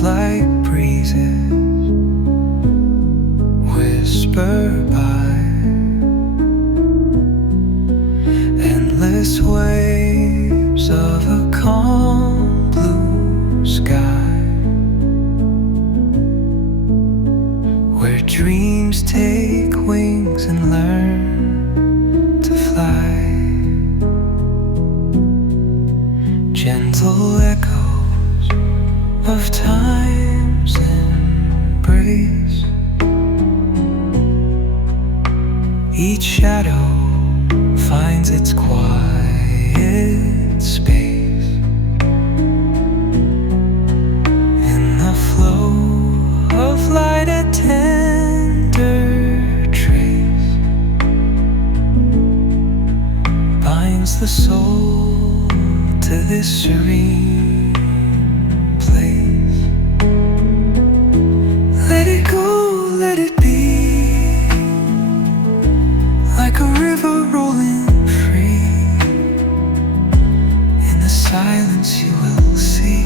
Clouds like breezes whisper by, endless waves of a calm blue sky, where dreams take wings and learn to fly. Gentle echoes of time's embrace, each shadow finds its quiet space. In the flow of light, a tender trace binds the soul to this serene place. Let it go, let it be, like a river rolling free. In the silence you will see